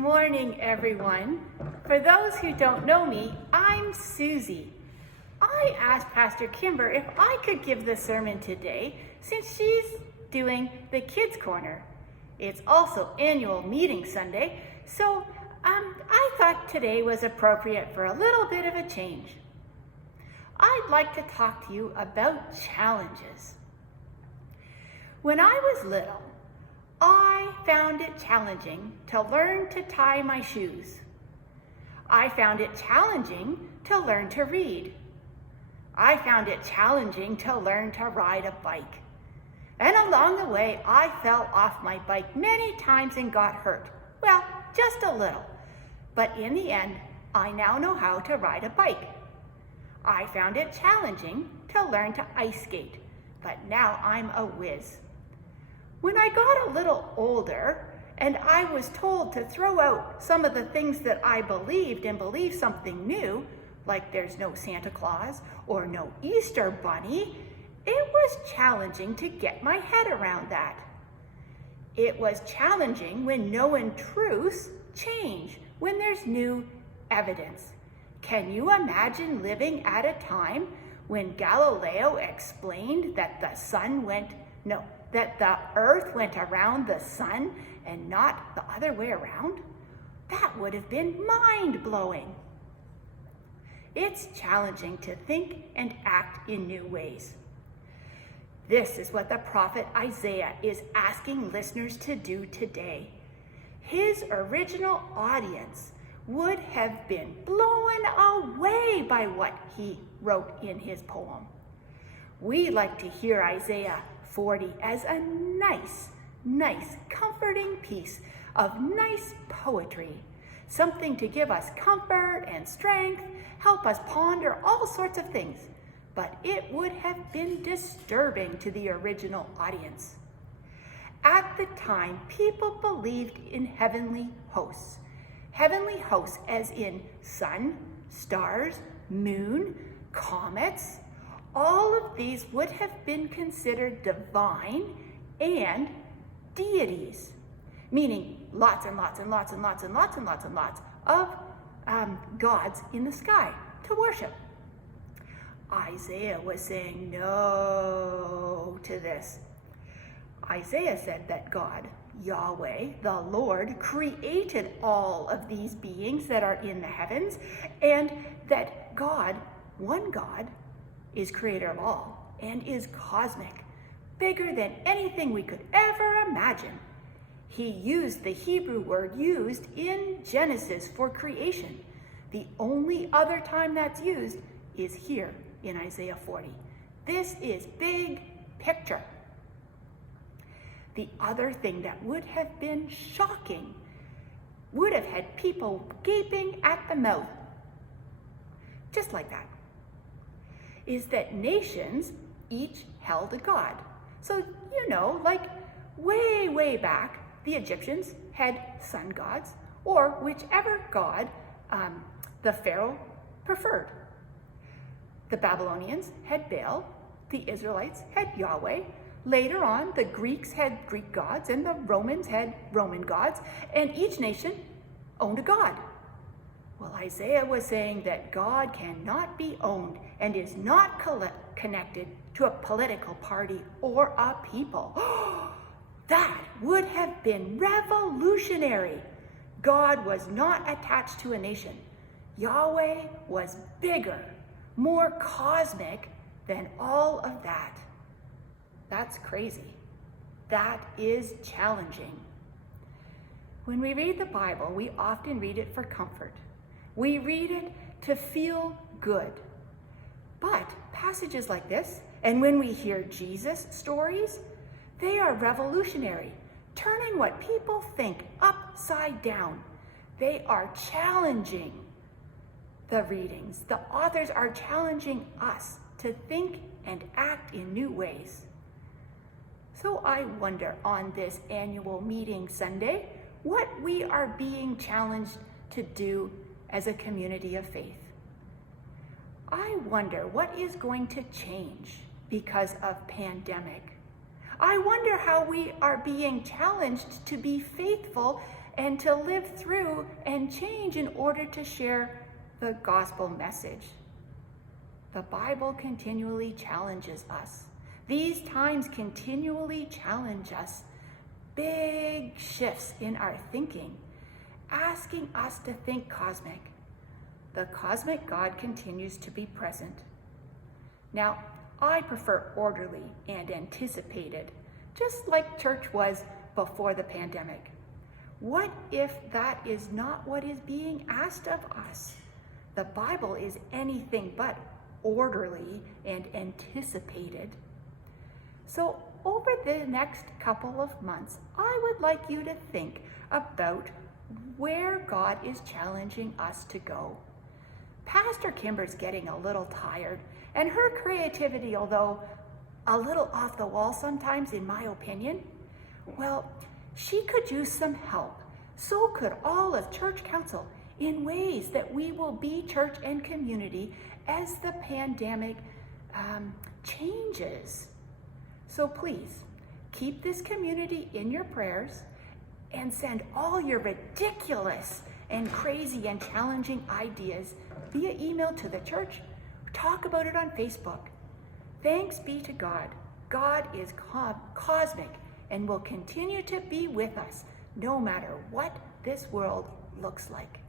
morning, everyone. For those who don't know me, I'm Suzy. I asked Pastor Kimber if I could give the sermon today since she's doing the Kids Corner. It's also annual meeting Sunday, so I thought today was appropriate for a little bit of a change. I'd like to talk to you about challenges. When I was little, I found it challenging to learn to tie my shoes. I found it challenging to learn to read. I found it challenging to learn to ride a bike. And along the way, I fell off my bike many times and got hurt. Well, just a little. But in the end, I now know how to ride a bike. I found it challenging to learn to ice skate, but now I'm a whiz. When I got a little older and I was told to throw out some of the things that I believed and believe something new, like there's no Santa Claus or no Easter Bunny, it was challenging to get my head around that. It was challenging when known truths change, when there's new evidence. Can you imagine living at a time when Galileo explained that the earth went around the sun and not the other way around? That would have been mind-blowing. It's challenging to think and act in new ways. This is what the prophet Isaiah is asking listeners to do today. His original audience would have been blown away by what he wrote in his poem. We like to hear Isaiah 40 as a nice, comforting piece of nice poetry, something to give us comfort and strength, help us ponder all sorts of things, but it would have been disturbing to the original audience. At the time, people believed in heavenly hosts as in sun, stars, moon, comets. All of these would have been considered divine and deities, meaning lots and lots and lots and lots and lots and lots and lots of gods in the sky to worship. Isaiah was saying no to this. Isaiah said that God, Yahweh, the Lord, created all of these beings that are in the heavens, and that God, one God, is creator of all and is cosmic, bigger than anything we could ever imagine. He used the Hebrew word used in Genesis for creation. The only other time that's used is here in Isaiah 40. This is big picture. The other thing that would have been shocking would have had people gaping at the mouth, just like that, is that nations each held a god. So, like way back, the Egyptians had sun gods, or whichever god the Pharaoh preferred. The Babylonians had Baal, the Israelites had Yahweh. Later on, the Greeks had Greek gods and the Romans had Roman gods, and each nation owned a god. Well, Isaiah was saying that God cannot be owned and is not connected to a political party or a people. That would have been revolutionary. God was not attached to a nation. Yahweh was bigger, more cosmic than all of that. That's crazy. That is challenging. When we read the Bible, we often read it for comfort. We read it to feel good. But passages like this, and when we hear Jesus stories, they are revolutionary, turning what people think upside down. They are challenging the readings. The authors are challenging us to think and act in new ways. So I wonder on this annual meeting Sunday, what we are being challenged to do as a community of faith. I wonder what is going to change because of pandemic. I wonder how we are being challenged to be faithful and to live through and change in order to share the gospel message. The Bible continually challenges us. These times continually challenge us. Big shifts in our thinking, asking us to think cosmic. The cosmic God continues to be present. Now, I prefer orderly and anticipated, just like church was before the pandemic. What if that is not what is being asked of us? The Bible is anything but orderly and anticipated. So over the next couple of months, I would like you to think about where God is challenging us to go. Pastor Kimber's getting a little tired, and her creativity, although a little off the wall sometimes, in my opinion, well, she could use some help. So could all of Church Council, in ways that we will be church and community as the pandemic changes. So please, keep this community in your prayers and send all your ridiculous and crazy and challenging ideas via email to the church. Talk about it on Facebook. Thanks be to God. God is cosmic and will continue to be with us no matter what this world looks like.